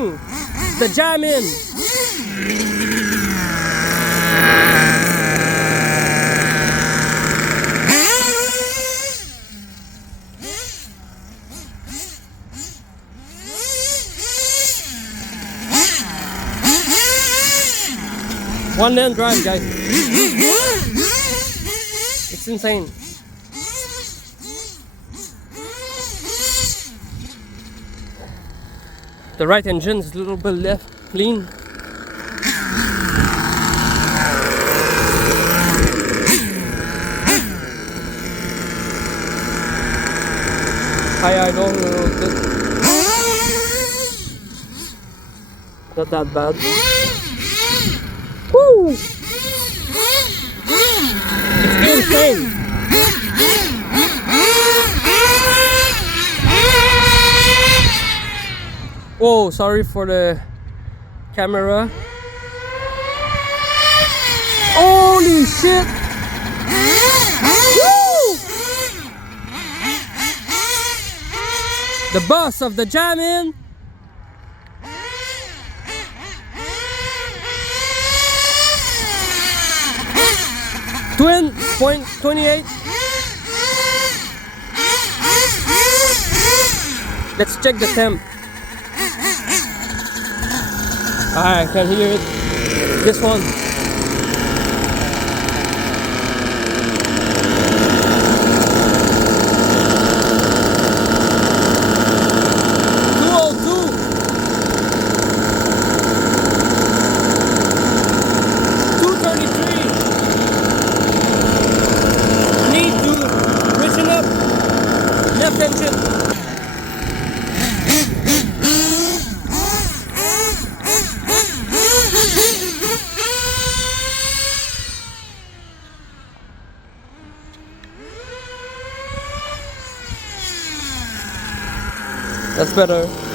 king, the jammin. One lane drive, guys. It's insane. The right engine is a little bit left lean. High idle a little bit. Not that bad. Woo! It's insane. Whoa, sorry for the camera. Holy shit! Woo! The boss of the jammin. .28. Let's check the temp. I can hear it. This one. Engine. That's better.